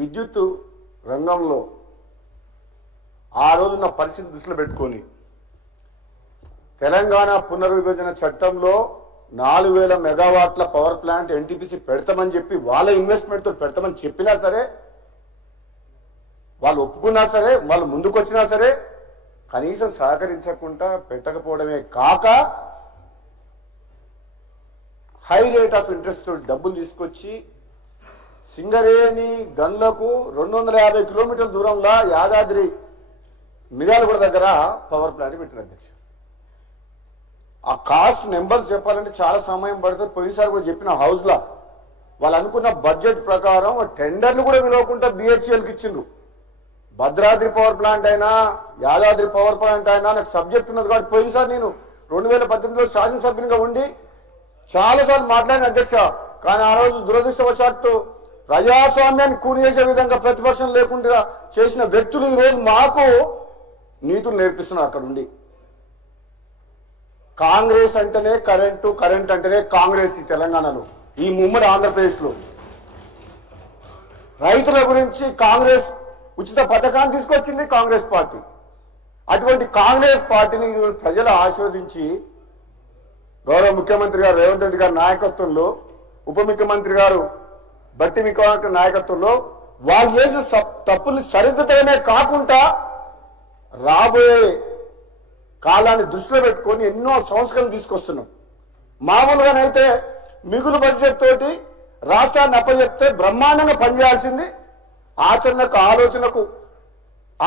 విద్యుత్ రంగంలో ఆ రోజున్న పరిస్థితి దృష్టిలో పెట్టుకొని తెలంగాణ పునర్విభజన చట్టంలో 4000 మెగావాట్ల పవర్ ప్లాంట్ ఎన్టీపీసీ పెడతామని చెప్పి వాళ్ళ ఇన్వెస్ట్మెంట్తో పెడతామని చెప్పినా సరే, వాళ్ళు ఒప్పుకున్నా సరే, వాళ్ళు ముందుకొచ్చినా సరే కనీసం సహకరించకుండా పెట్టకపోవడమే కాక హై రేట్ ఆఫ్ ఇంట్రెస్ట్ డబ్బులు తీసుకొచ్చి సింగరేణి గన్లకు 250 కిలోమీటర్ల దూరంలో యాదాద్రి మిర్యాలగూడ దగ్గర పవర్ ప్లాంట్ పెట్టిన అధ్యక్ష. ఆ కాస్ట్ నెంబర్స్ చెప్పాలంటే చాలా సమయం పడుతుంది. పోయినసారి కూడా చెప్పిన హౌస్లో వాళ్ళు అనుకున్న బడ్జెట్ ప్రకారం టెండర్లు కూడా విలువకుండా బిహెచ్ఎల్కి ఇచ్చిండ్రు. భద్రాద్రి పవర్ ప్లాంట్ అయినా యాదాద్రి పవర్ ప్లాంట్ అయినా నాకు సబ్జెక్ట్ ఉన్నది కాబట్టి పోయినసారి నేను 2018లో శాసనసభ్యునిగా ఉండి చాలాసార్లు మాట్లాడిన అధ్యక్ష. కానీ ఆ రోజు దురదృష్టవశాత్తు ప్రజాస్వామ్యాన్ని కూని చేసే విధంగా ప్రతిపక్షం లేకుండా చేసిన వ్యక్తులు ఈరోజు మాకు నీతులు నేర్పిస్తున్నారు అక్కడ ఉండి. కాంగ్రెస్ అంటేనే కరెంటు, కరెంట్ అంటేనే కాంగ్రెస్ ఈ తెలంగాణలో, ఈ ఉమ్మడి ఆంధ్రప్రదేశ్లో. రైతుల గురించి కాంగ్రెస్ ఉచిత పథకాన్ని తీసుకొచ్చింది కాంగ్రెస్ పార్టీ. అటువంటి కాంగ్రెస్ పార్టీని ప్రజలు ఆశీర్వదించి గౌరవ ముఖ్యమంత్రి గారు రేవంత్ రెడ్డి గారి నాయకత్వంలో, ఉప ముఖ్యమంత్రి గారు బట్టి విక్రమార్క నాయకత్వంలో వాళ్ళు చేసిన తప్పుల్ని సరిదిద్దడమే కాకుండా రాబోయే కాలాన్ని దృష్టిలో పెట్టుకొని ఎన్నో సంస్కరణలు తీసుకొస్తున్నాం. మామూలుగానైతే మిగులు బడ్జెట్ తోటి రాష్ట్రాన్ని అప్పచెప్తే బ్రహ్మాండంగా పనిచేయాల్సింది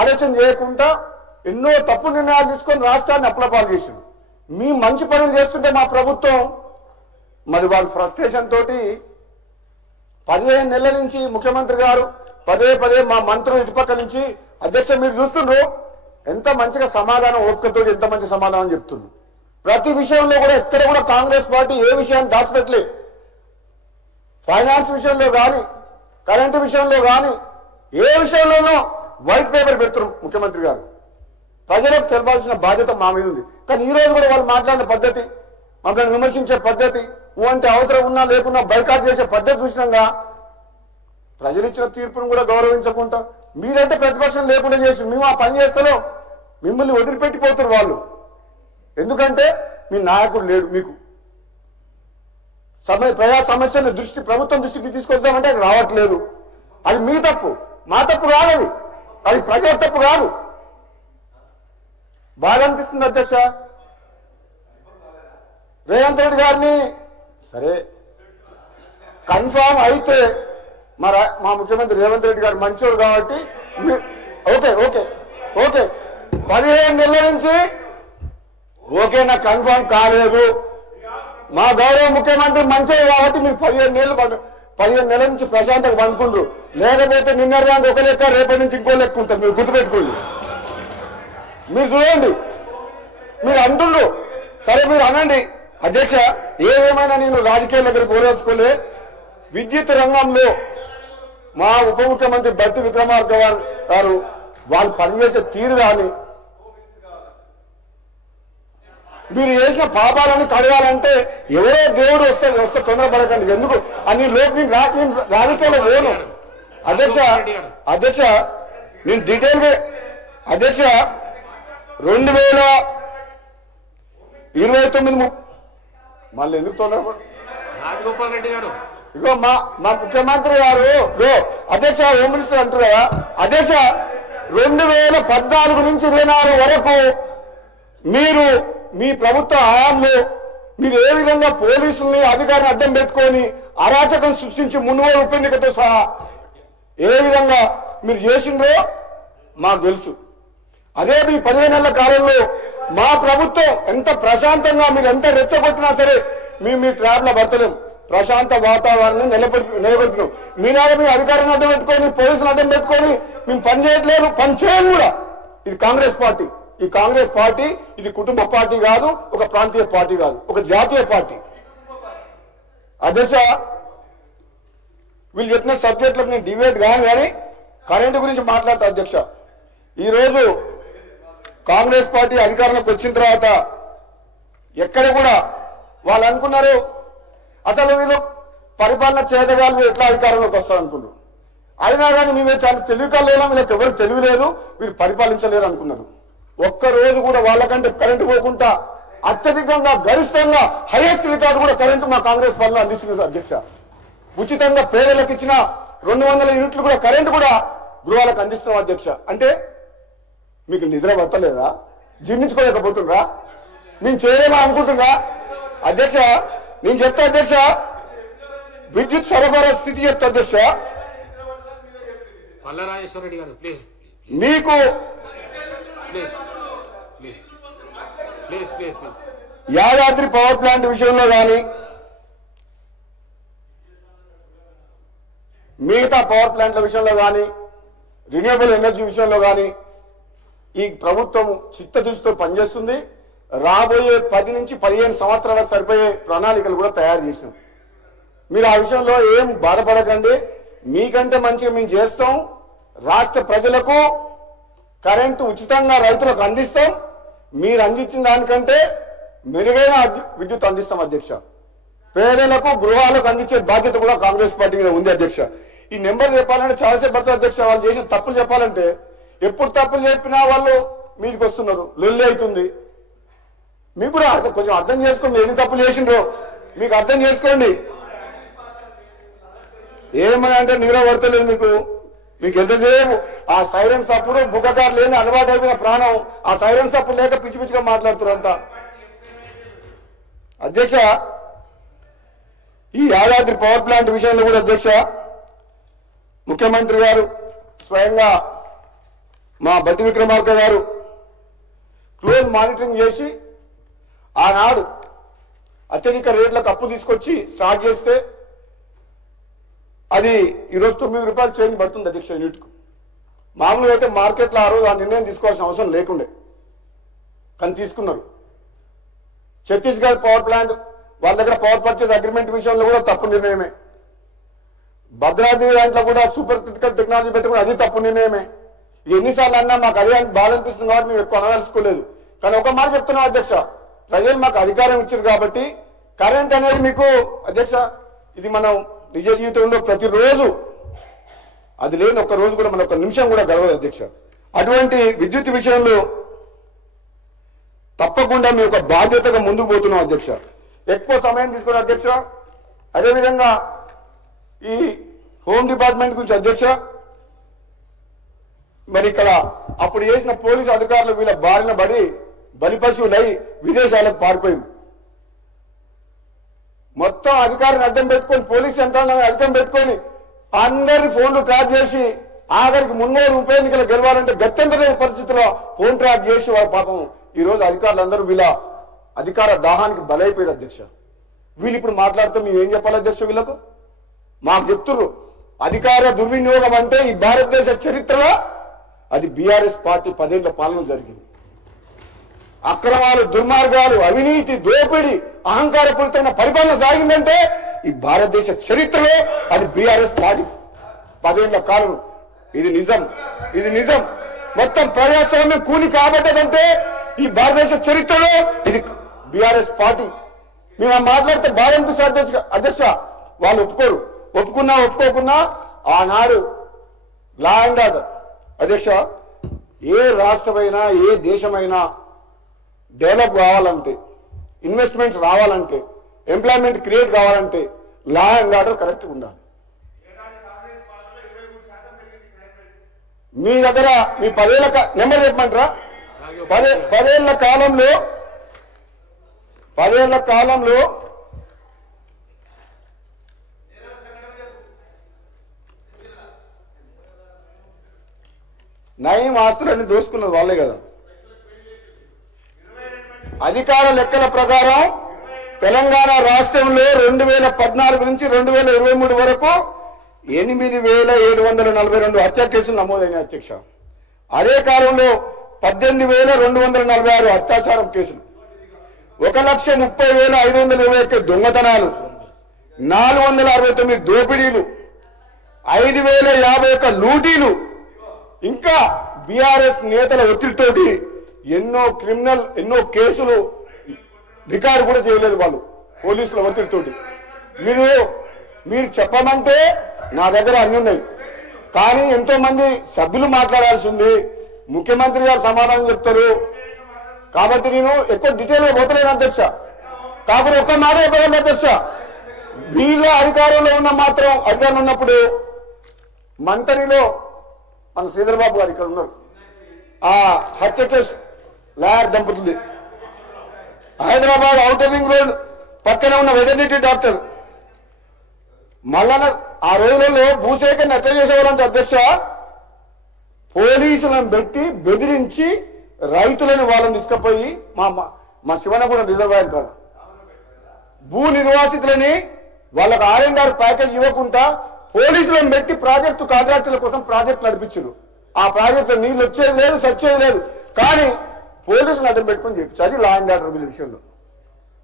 ఆలోచన చేయకుండా ఎన్నో తప్పు నిర్ణయాలు తీసుకొని రాష్ట్రాన్ని అప్పులపాలు చేసింది. మీ మంచి పనులు చేస్తుంటే మా ప్రభుత్వం మరి వాళ్ళ ఫ్రస్ట్రేషన్ తోటి 15 నెలల నుంచి ముఖ్యమంత్రి గారు పదే మా మంత్రులు ఇటుపక్క నుంచి అధ్యక్ష మీరు చూస్తుండ్రు ఎంత మంచిగా సమాధానం ఓపికతో ఎంత మంచి సమాధానం చెప్తున్నారు. ప్రతి విషయంలో కూడా ఎక్కడ కూడా కాంగ్రెస్ పార్టీ ఏ విషయాన్ని దాచిపెట్టలే. ఫైనాన్స్ విషయంలో కానీ, కరెంటు విషయంలో కానీ, ఏ విషయంలోనూ వైట్ పేపర్ పెడుతున్నారు ముఖ్యమంత్రి గారు. ప్రజలకు తెలపాల్సిన బాధ్యత మా మీద ఉంది. కానీ ఈ రోజు కూడా వాళ్ళు మాట్లాడిన పద్ధతి, మమ్మల్ని విమర్శించే పద్ధతి, అంటే అవసరం ఉన్నా లేకున్నా బైకాట్ చేసే పద్ధతి చూసినాగా ప్రజలు ఇచ్చిన తీర్పును కూడా గౌరవించకుండా మీరంటే ప్రతిపక్షం లేకుండా చేసి మేము ఆ పని చేస్తాలో మిమ్మల్ని వదిలిపెట్టిపోతారు వాళ్ళు. ఎందుకంటే మీ నాయకుడు లేడు. మీకు ప్రజా సమస్యను ప్రభుత్వం దృష్టికి తీసుకొద్దామంటే అది రావట్లేదు. అది మీ తప్పు, మా తప్పు కాదు, అది ప్రజల తప్పు కాదు. బాగా అనిపిస్తుంది అధ్యక్ష. రేవంత్ రెడ్డి గారిని సరే కన్ఫామ్ అయితే మా ముఖ్యమంత్రి రేవంత్ రెడ్డి గారు మంచోడు కాబట్టి ఓకే 15 నెలల నుంచి ఓకే నాకు కన్ఫామ్ కాలేదు. మా గౌరవ ముఖ్యమంత్రి మంచోడు కాబట్టి మీరు 15 నెలల నుంచి ప్రశాంతంగా పండుకుండ్రు. లేకపోతే నిన్నటిదానికి ఒక లెక్క, రేపటి నుంచి ఇంకో లెక్క ఉంటుంది. మీరు గుర్తుపెట్టుకోండి. మీరు చూడండి, మీరు అంటుండ్రు సరే మీరు అనండి అధ్యక్ష. ఏమైనా నేను రాజకీయాల దగ్గర పోరాడుకోలే. విద్యుత్ రంగంలో మా ఉప ముఖ్యమంత్రి బట్టి విక్రమార్క గారు వాళ్ళు పనిచేసే తీరు కానీ మీరు చేసిన పాపాలను కడగాలంటే ఎవరో దేవుడు వస్తే తొందరపడకండి. ఎందుకు అని నేను రాజకీయాల్లో పోను అధ్యక్ష. నేను డీటెయిల్గా అధ్యక్ష 2029 మళ్ళీ ఎందుకు తొందరపడ రాజగోపాల్ రెడ్డి గారు ఇగో మా ముఖ్యమంత్రి గారు అధ్యక్ష హోమ్ మినిస్టర్ అంటారు కదా అధ్యక్ష 2014 నుంచి 24 వరకు మీరు మీ ప్రభుత్వ హయాంలో మీరు ఏ విధంగా పోలీసుల్ని అధికారిని అడ్డం పెట్టుకొని అరాచకం సృష్టించి మున్గోలు ఉప ఎన్నికతో సహా ఏ విధంగా మీరు చేసిండ్రో మాకు తెలుసు. అదే మీ 15 నెలల కాలంలో మా ప్రభుత్వం ఎంత ప్రశాంతంగా మీరు ఎంత రెచ్చగొట్టినా సరే మీ ట్రాప్లో పడతలేం. ప్రశాంత వాతావరణం నిలబెట్టినాం. మీలాగా మీ అధికారాన్ని అడ్డం పెట్టుకొని పోలీసులు అడ్డం పెట్టుకొని మేము పని చేయట్లేదు, పని చేయం కూడా. ఇది కాంగ్రెస్ పార్టీ. ఈ కాంగ్రెస్ పార్టీ ఇది కుటుంబ పార్టీ కాదు, ఒక ప్రాంతీయ పార్టీ కాదు, ఒక జాతీయ పార్టీ. అధ్యక్ష వీళ్ళు చెప్పిన సబ్జెక్టులకు నేను డిబేట్ కానీ కరెంటు గురించి మాట్లాడతా అధ్యక్ష. ఈరోజు కాంగ్రెస్ పార్టీ అధికారంలోకి వచ్చిన తర్వాత ఎక్కడ కూడా వాళ్ళు అనుకున్నారు అసలు వీళ్ళు పరిపాలన చేతగాళ్ళు ఎట్లా అధికారంలోకి వస్తారు అనుకున్నారు. అయినా కానీ మేమే చాలా తెలివికల్లేనా, వీళ్ళకి ఎవరు తెలివి లేదు, వీరు పరిపాలించలేరు అనుకున్నారు. ఒక్కరోజు కూడా వాళ్ళకంటే కరెంటు పోకుండా అత్యధికంగా గరిష్టంగా హైయెస్ట్ రికార్డు కూడా కరెంటు మా కాంగ్రెస్ పాలన అందించింది అధ్యక్ష. ఉచితంగా పేదలకు ఇచ్చిన 200 యూనిట్లు కూడా కరెంటు కూడా గృహాలకు అందిస్తున్నాం అధ్యక్ష. అంటే మీకు నిద్ర పట్టలేదా? జీర్ణించుకోలేకపోతుండ్రా? మేము చేయలేమా అనుకుంటుందా అధ్యక్ష? నేను చెప్తా అధ్యక్ష, విద్యుత్ సరఫరా స్థితి చెప్తా అధ్యక్ష. మల్లారాజేశ్వరరెడ్డి గారు ప్లీజ్ మీకు please please please please please Yadadri power plant విషయంలో కానీ మిగతా పవర్ ప్లాంట్ల విషయంలో కానీ రిన్యూవబుల్ ఎనర్జీ విషయంలో కానీ ఈ ప్రభుత్వం చిత్తశుద్ధితో పనిచేస్తుంది. రాబోయే 10 నుంచి 15 సంవత్సరాలకు సరిపోయే ప్రణాళికలు కూడా తయారు చేసినాం. మీరు ఆ విషయంలో ఏం బాధపడకండి, మీకంటే మంచిగా మేము చేస్తాం. రాష్ట్ర ప్రజలకు కరెంటు ఉచితంగా రైతులకు అందిస్తాం. మీరు అందించిన దానికంటే మెరుగైన విద్యుత్ అందిస్తాం అధ్యక్ష. పేదలకు గృహాలకు అందించే బాధ్యత కూడా కాంగ్రెస్ పార్టీ మీద ఉంది అధ్యక్ష. ఈ నెంబర్ చెప్పాలంటే చాలాసేపు పడుతుంది అధ్యక్ష. వాళ్ళు చేసిన తప్పులు చెప్పాలంటే ఎప్పుడు తప్పులు చెప్పినా వాళ్ళు మీదికి వస్తున్నారు, లొల్లి అవుతుంది. మీకు కూడా కొంచెం అర్థం చేసుకోండి, ఎన్ని తప్పులు చేసిండ్రో మీకు అర్థం చేసుకోండి. ఏమని అంటే నిద్ర పడతలేదు మీకు ఎంతసేపు ఆ సైలెన్స్ అప్పుడు బుగ్గకారు లేని అలవాటు అయిపోయిన ప్రాణం, ఆ సైలెన్స్ అప్పుడు లేక పిచ్చి పిచ్చిగా మాట్లాడుతున్నారు అంతా. అధ్యక్ష, ఈ యాదాద్రి పవర్ ప్లాంట్ విషయంలో కూడా అధ్యక్ష ముఖ్యమంత్రి గారు స్వయంగా మా బట్టి విక్రమార్క గారు క్లోజ్ మానిటరింగ్ చేసి ఆనాడు అత్యధిక రేట్లకు అప్పు తీసుకొచ్చి స్టార్ట్ చేస్తే అది ఈరోజు 9 రూపాయలు చేంజ్ పడుతుంది అధ్యక్ష యూనిట్కు. మామూలుగా అయితే మార్కెట్లో ఆ రోజు ఆ నిర్ణయం తీసుకోవాల్సిన అవసరం లేకుండే, కానీ తీసుకున్నారు. ఛత్తీస్గఢ్ పవర్ ప్లాంట్ వాళ్ళ దగ్గర పవర్ పర్చేస్ అగ్రిమెంట్ విషయంలో కూడా తప్పు నిర్ణయమే. భద్రాద్రి దాంట్లో కూడా సూపర్ క్రిటికల్ టెక్నాలజీ పెట్టుకుని అది తప్పు నిర్ణయమే. ఎన్నిసార్లు అన్నా మాకు అదే బాధ అనిపిస్తుంది కాబట్టి మేము ఎక్కువ అనదలుచుకోలేదు. కానీ ఒక మాట చెప్తున్నాం అధ్యక్ష, ప్రజలు మాకు అధికారం ఇచ్చారు కాబట్టి కరెంట్ అనేది మీకు అధ్యక్ష ఇది మనం నిజ జీవితంలో ప్రతిరోజు అది లేని ఒక్క రోజు కూడా మన ఒక్క నిమిషం కూడా గడవదు అధ్యక్ష. అటువంటి విద్యుత్ విషయంలో తప్పకుండా మేము ఒక బాధ్యతగా ముందుకు పోతున్నాం అధ్యక్ష. ఎక్కువ సమయం తీసుకుని అధ్యక్ష. అదేవిధంగా ఈ హోమ్ డిపార్ట్మెంట్ గురించి అధ్యక్ష, మరి ఇక్కడ అప్పుడు చేసిన పోలీసు అధికారులు వీళ్ళ బారిన పడి బలిపశువులై విదేశాలకు పారిపోయింది. మొత్తం అధికారిని అడ్డం పెట్టుకొని పోలీసు యంత్రాంగాన్ని అడ్డం పెట్టుకొని అందరి ఫోన్లు ట్రాప్ చేసి ఆఖరికి 300 ఉప ఎన్నికలు గెలవాలంటే గత్యంతరమైన పరిస్థితుల్లో ఫోన్ ట్రాప్ చేసి వాళ్ళ పాపం ఈ రోజు అధికారులందరూ వీళ్ళ అధికార దాహానికి బలైపోయారు అధ్యక్ష. వీళ్ళు ఇప్పుడు మాట్లాడితే మేము ఏం చెప్పాలి అధ్యక్ష? వీళ్ళకు మాకు చెప్తున్నారు అధికార దుర్వినియోగం అంటే ఈ భారతదేశ చరిత్రలో అది బీఆర్ఎస్ పార్టీ 10 ఏళ్ల పాలన జరిగింది. అక్రమాలు, దుర్మార్గాలు, అవినీతి, దోపిడీ, అహంకారపూరితమైన పరిపాలన సాగిందంటే ఈ భారతదేశ చరిత్రలో అది బీఆర్ఎస్ పార్టీ 10 ఏళ్ల కాలం. ఇది నిజం, ఇది నిజం. మొత్తం ప్రజాస్వామ్యం కూని కాబట్టదంటే ఈ భారతదేశ చరిత్రలో ఇది బీఆర్ఎస్ పార్టీ. మేము మాట్లాడితే బాధ అనిపిస్తుంది అధ్యక్ష. వాళ్ళు ఒప్పుకోరు, ఒప్పుకున్నా ఒప్పుకోకున్నా ఆనాడు లా అండ్ ఆర్డర్ అధ్యక్ష. ఏ రాష్ట్రమైనా ఏ దేశమైనా డెవలప్ కావాలంటే, ఇన్వెస్ట్మెంట్స్ రావాలంటే, ఎంప్లాయ్మెంట్ క్రియేట్ కావాలంటే లా అండ్ ఆర్డర్ కరెక్ట్గా ఉండాలి. మీ దగ్గర మీ 10 ఏళ్ల నెంబర్ చెప్పమంటారా? 10 ఏళ్ల కాలంలో నయం ఆస్తులన్నీ దోసుకున్నది వాళ్ళే కదా. అధికార లెక్కల ప్రకారం తెలంగాణ రాష్ట్రంలో 2014 నుంచి 2023 వరకు 8,742 హత్య కేసులు నమోదైన అధ్యక్ష. అదే కాలంలో 18,246 అత్యాచారం కేసులు, 1,30,521 దొంగతనాలు, 469 దోపిడీలు, 5,051 లూటీలు, ఇంకా బీఆర్ఎస్ నేతల ఒత్తిడితోటి ఎన్నో కేసులు రికార్డు కూడా చేయలేదు వాళ్ళు పోలీసుల ఒత్తిడితోటి. మీరు చెప్పమంటే నా దగ్గర అన్ని ఉన్నాయి. కానీ ఎంతో మంది సభ్యులు మాట్లాడాల్సి ఉంది, ముఖ్యమంత్రి గారు సమాధానం చెప్తారు కాబట్టి నేను ఎక్కువ డీటెయిల్ గా పోతలేను అధ్యక్ష. కాకపోతే ఒక్క మాట చెప్పగలను అధ్యక్ష, వీళ్ళ అధికారంలో ఉన్న మాత్రం అధికారం ఉన్నప్పుడు మంత్రిలో మన శ్రీధరబాబు గారు ఇక్కడ ఉన్నారు, ఆ హత్య కేసు లాయర్ దంపతులు, హైదరాబాద్ ఔటర్ రింగ్ రోడ్ పక్కన ఉన్న వెటర్నిటీ డాక్టర్ మళ్ళా ఆ రోజులలో భూసేకరణ ఎట్లా చేసేవాళ్ళంటే అధ్యక్ష, పోలీసులను పెట్టి బెదిరించి రైతులని వాళ్ళని తీసుకుపోయి మా శివనగూడెం రిజర్వాయర్ కాడ భూ నిర్వాసితులని వాళ్ళకు R&R ప్యాకేజ్ ఇవ్వకుండా పోలీసులను పెట్టి ప్రాజెక్టు కాంట్రాక్టుల కోసం ప్రాజెక్టు నడిపించారు. ఆ ప్రాజెక్టులో నీళ్ళు వచ్చేది లేదు, సచ్చేది లేదు, కానీ పోలీసులు అడ్డం పెట్టుకుని చెప్పచ్చు. అది లా అండ్ ఆర్డర్ విషయంలో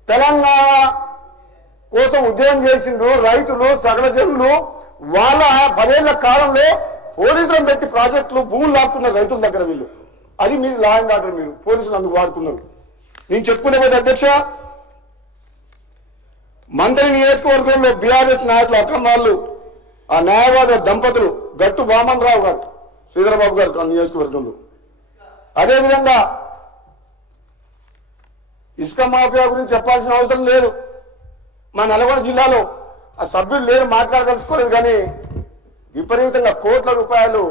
తెలంగాణ కోసం ఉద్యమం చేసిండ్రు రైతులు, సకల జనులు. వాళ్ళ 10 ఏళ్ల కాలంలో పోలీసులను పెట్టి ప్రాజెక్టులు భూములు లాక్కున్నారు రైతుల దగ్గర వీళ్ళు. అది మీరు లా అండ్ ఆర్డర్, మీరు పోలీసులు అందుకు వాడుకున్నారు. నేను చెప్పుకునే పోతే అధ్యక్ష, మంత్రి నియోజకవర్గంలో బీఆర్ఎస్ నాయకులు అక్రమాలు, ఆ న్యాయవాద దంపతులు గట్టు వామన్ రావు గారు శ్రీధరబాబు గారు నియోజకవర్గంలో, అదేవిధంగా ఇసుక మాఫియా గురించి చెప్పాల్సిన అవసరం లేదు. మా నల్గొండ జిల్లాలో ఆ సభ్యులు లేరు, మాట్లాడదలుచుకోలేదు, కానీ విపరీతంగా కోట్ల రూపాయలు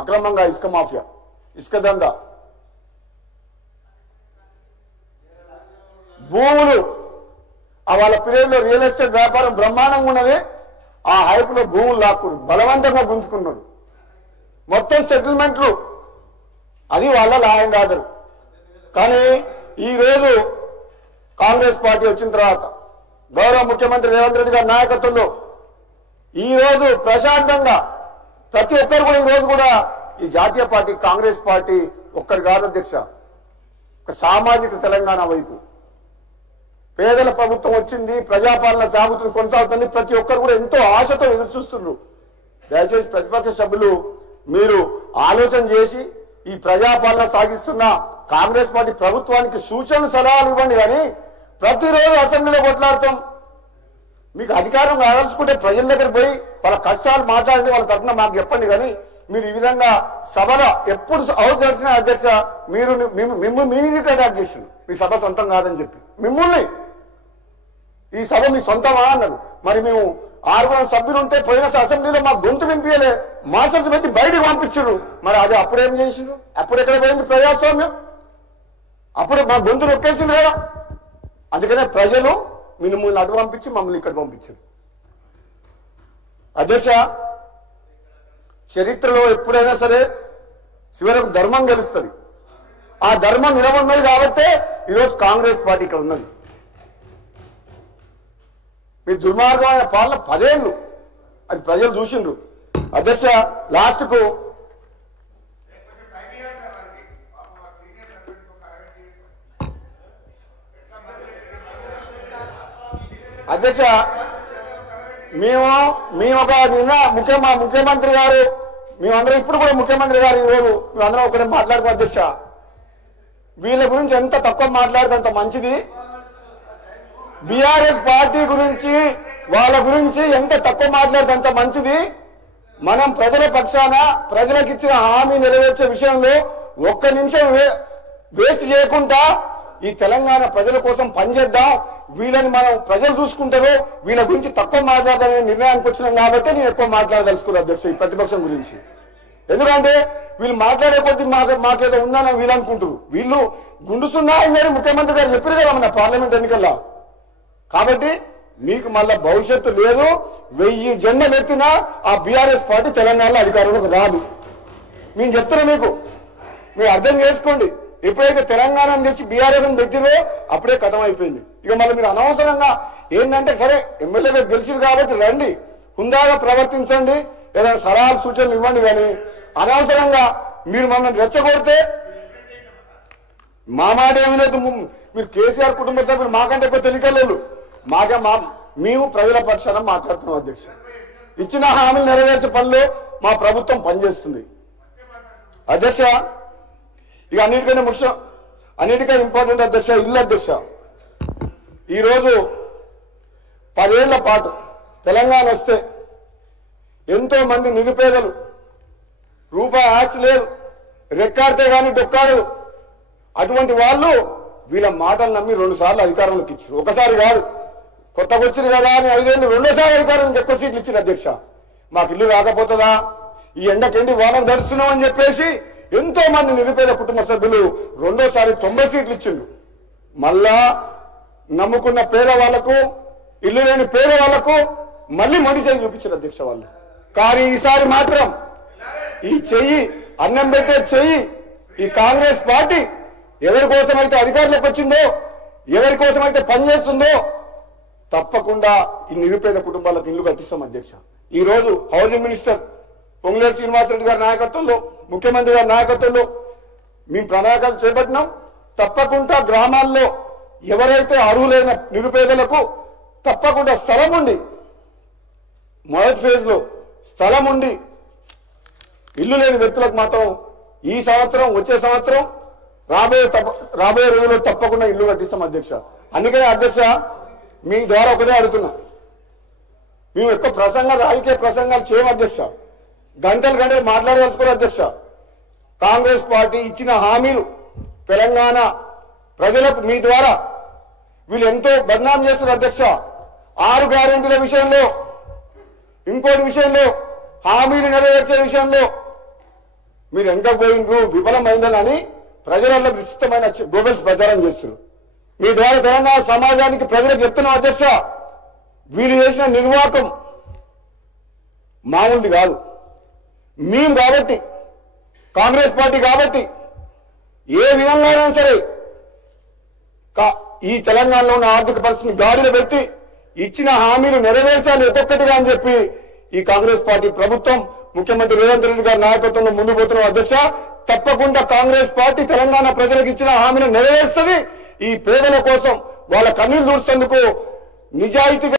అక్రమంగా ఇసుక మాఫియా, ఇసుక దందా, భూములు, వాళ్ళ పీరియడ్లో రియల్ ఎస్టేట్ వ్యాపారం బ్రహ్మాండంగా ఉన్నది. ఆ హైప్లో భూములు లాక్కురు, బలవంతంగా గుంజుకున్నారు, మొత్తం సెటిల్మెంట్లు. అది వాళ్ళ లా అండ్ ఆర్డర్. కానీ ఈరోజు కాంగ్రెస్ పార్టీ వచ్చిన తర్వాత గౌరవ ముఖ్యమంత్రి రేవంత్ రెడ్డి గారి నాయకత్వంలో ఈరోజు ప్రశాంతంగా ప్రతి ఒక్కరు కూడా ఈరోజు కూడా ఈ జాతీయ పార్టీ కాంగ్రెస్ పార్టీ ఒక్కరు కాదు అధ్యక్ష, ఒక సామాజిక తెలంగాణ వైపు పేదల ప్రభుత్వం వచ్చింది, ప్రజాపాలన సాగుతుంది, కొనసాగుతుంది. ప్రతి ఒక్కరు కూడా ఎంతో ఆశతో ఎదురు చూస్తున్నారు. దయచేసి ప్రతిపక్ష సభ్యులు మీరు ఆలోచన చేసి ఈ ప్రజాపాలన సాగిస్తున్న కాంగ్రెస్ పార్టీ ప్రభుత్వానికి సూచనలు సలహాలు ఇవ్వండి. కానీ ప్రతిరోజు అసెంబ్లీలో కొట్లాడతాం, మీకు అధికారం కావాల్సుకుంటే ప్రజల దగ్గర పోయి వాళ్ళ కష్టాలు మాట్లాడండి, వాళ్ళ తరఫున మాకు చెప్పండి. కానీ మీరు ఈ విధంగా సభలో ఎప్పుడు హౌస్ నడిచిన అధ్యక్ష, మీరు మీ మీద అటాక్ చేసిండు, మీ సభ సొంతం కాదని చెప్పి మిమ్మల్ని ఈ సభ మీ సొంతమా అన్నారు. మరి మేము 6 సభ్యులు ఉంటే పోయిన అసెంబ్లీలో మా గొంతు వినిపించలే, మాసల్స్ పెట్టి బయటకు పంపించారు. మరి అది అప్పుడేం చేసిండ్రు? అప్పుడు ఎక్కడ పోయింది ప్రజాస్వామ్యం? అప్పుడు మా గొంతు నొక్కేసిండ్రు కదా. అందుకనే ప్రజలు మిమ్మల్ని అటు పంపించి మమ్మల్ని ఇక్కడ పంపించారు. అధ్యక్ష, చరిత్రలో ఎప్పుడైనా సరే చివరకు ధర్మం గెలుస్తుంది. ఆ ధర్మం నిలబడినది కాబట్టే ఈరోజు కాంగ్రెస్ పార్టీ ఇక్కడ ఉన్నది. మీ దుర్మార్గమైన పాలన 10 ఏళ్ళు అది ప్రజలు చూసిండ్రు. అధ్యక్ష, లాస్ట్కు అధ్యక్ష మేము ఒక నిన్న ముఖ్యమంత్రి గారు, మేమందరం ఇప్పుడు కూడా ముఖ్యమంత్రి గారు ఈరోజు మేమందరం ఒకటే మాట్లాడుకో అధ్యక్ష, వీళ్ళ గురించి ఎంత తక్కువ మాట్లాడితే అంత మంచిది. బీఆర్ఎస్ పార్టీ గురించి వాళ్ళ గురించి ఎంత తక్కువ మాట్లాడితే అంత మంచిది. మనం ప్రజల పక్షాన ప్రజలకు ఇచ్చిన హామీ నెరవేర్చే విషయంలో ఒక్క నిమిషం వేస్ట్ చేయకుండా ఈ తెలంగాణ ప్రజల కోసం పనిచేద్దాం. వీళ్ళని మనం ప్రజలు చూసుకుంటారు, వీళ్ళ గురించి తక్కువ మాట్లాడాలనే నిర్ణయానికి వచ్చినాం కాబట్టి నేను ఎక్కువ మాట్లాడదలుచుకున్నాను అధ్యక్ష ఈ ప్రతిపక్షం గురించి. ఎందుకంటే వీళ్ళు మాట్లాడే కొద్దీ మాకేదో ఉందని వీళ్ళు అనుకుంటారు. వీళ్ళు గుండుసున్నా అని ముఖ్యమంత్రి గారు చెప్పారు కదా మన పార్లమెంట్ ఎన్నికల్లో. కాబట్టి మీకు మళ్ళా భవిష్యత్తు లేదు. 1000 జన్మలు ఎత్తినా ఆ బీఆర్ఎస్ పార్టీ తెలంగాణలో అధికారంలోకి రాదు. నేను చెప్తున్నా మీకు, మీరు అర్థం చేసుకోండి. ఎప్పుడైతే తెలంగాణను తెచ్చి బీఆర్ఎస్ అని పెట్టిరో అప్పుడే కథం అయిపోయింది. ఇక మళ్ళీ మీరు అనవసరంగా ఏంటంటే సరే ఎమ్మెల్యేగా గెలిచిరు కాబట్టి రండి, హుందాగా ప్రవర్తించండి, ఏదైనా సలహాలు సూచనలు ఇవ్వండి. కానీ అనవసరంగా మీరు మమ్మల్ని రెచ్చగొడితే మా మాట ఏమీ లేదు. మీరు కేసీఆర్ కుటుంబ సభ్యులు మాకంటే ఎక్కువ తెలియకలేదు. మేము ప్రజల పక్షాన మాట్లాడుతున్నాం అధ్యక్ష. ఇచ్చిన హామీలు నెరవేర్చే పనులు మా ప్రభుత్వం పనిచేస్తుంది అధ్యక్ష. ఇక అన్నిటికంటే ముఖ్యం, అన్నిటికంటే ఇంపార్టెంట్ అధ్యక్ష, ఇల్లు అధ్యక్ష. ఈరోజు 10 ఏళ్ల పాటు తెలంగాణ వస్తే ఎంతో మంది నిరుపేదలు రూపాయి ఆస్తి లేదు, రెక్కాడితే కానీ డొక్కాడు. అటువంటి వాళ్ళు వీళ్ళ మాటలు నమ్మి 2 సార్లు అధికారంలోకి ఇచ్చారు. ఒకసారి కాదు, కొత్తగా వచ్చింది కదా అని 5 ఏళ్ళు 2సారి అధికారానికి ఎక్కువ సీట్లు ఇచ్చారు. అధ్యక్ష, మాకు ఇల్లు రాకపోతుందా, ఈ ఎండకెండి వానం ధరుస్తున్నామని చెప్పేసి ఎంతో మంది నిరుపేద కుటుంబ సభ్యులు 2సారి 90 సీట్లు ఇచ్చిండు. మళ్ళా నమ్ముకున్న పేదవాళ్లకు, ఇల్లు లేని పేదవాళ్లకు మళ్ళీ మొండి చేయి చూపించారు అధ్యక్ష వాళ్ళు. కానీ ఈసారి మాత్రం ఈ చెయ్యి, అన్నం పెట్టే చెయ్యి, ఈ కాంగ్రెస్ పార్టీ ఎవరి కోసమైతే అధికారంలోకి వచ్చిందో, ఎవరి కోసమైతే పనిచేస్తుందో తప్పకుండా ఈ నిరుపేద కుటుంబాలకు ఇల్లు కట్టిస్తాం అధ్యక్ష. ఈ రోజు హౌసింగ్ మినిస్టర్ పొంగులేటి శ్రీనివాసరెడ్డి గారి నాయకత్వంలో, ముఖ్యమంత్రి గారి నాయకత్వంలో మేము ప్రణాళికలు చేపట్టినాం. తప్పకుండా గ్రామాల్లో ఎవరైతే అర్హులైన నిరుపేదలకు తప్పకుండా స్థలం ఉండి, మొదటి ఫేజ్ లో స్థలం ఉండి ఇల్లు లేని వ్యక్తులకు మాత్రం ఈ సంవత్సరం, వచ్చే సంవత్సరం, రాబోయే రోజుల్లో తప్పకుండా ఇల్లు కట్టిస్తాం అధ్యక్ష. అందుకనే అధ్యక్ష మీ ద్వారా ఒకటే అడుగుతున్నా, మేము ఎక్కువ రాజకీయ ప్రసంగాలు చేయము అధ్యక్ష, గంటలు మాట్లాడదలుచుకోరు అధ్యక్ష. కాంగ్రెస్ పార్టీ ఇచ్చిన హామీలు తెలంగాణ ప్రజలకు మీ ద్వారా వీళ్ళు ఎంతో బదనాం చేస్తున్నారు అధ్యక్ష. 6 గ్యారెంటీల విషయంలో, ఇంకోటి విషయంలో, హామీలు నెరవేర్చే విషయంలో మీరు వెనక పోయినరు, విఫలమైందని ప్రజలలో విస్తృతమైన గోబెల్స్ ప్రచారం చేస్తున్నారు. మీ ద్వారా తెలంగాణ సమాజానికి ప్రజలకు చెప్తున్నాం అధ్యక్ష, వీళ్ళు చేసిన నిర్వాహకం మామూలుది కాదు. మేము కాబట్టి, కాంగ్రెస్ పార్టీ కాబట్టి ఏ విధంగానైనా సరే ఈ తెలంగాణలో ఉన్న ఆర్థిక పరిస్థితిని గాడిలో పెట్టి ఇచ్చిన హామీలు నెరవేర్చాలి ఒక్కొక్కటిగా అని చెప్పి ఈ కాంగ్రెస్ పార్టీ ప్రభుత్వం, ముఖ్యమంత్రి రేవంత్ రెడ్డి గారి నాయకత్వంలో ముందు పోతున్న అధ్యక్ష. తప్పకుండా కాంగ్రెస్ పార్టీ తెలంగాణ ప్రజలకు ఇచ్చిన హామీలు నెరవేరుస్తుంది. ఈ పేదల కోసం వాళ్ళ కన్నీళ్లు దూర్చేందుకు నిజాయితీగా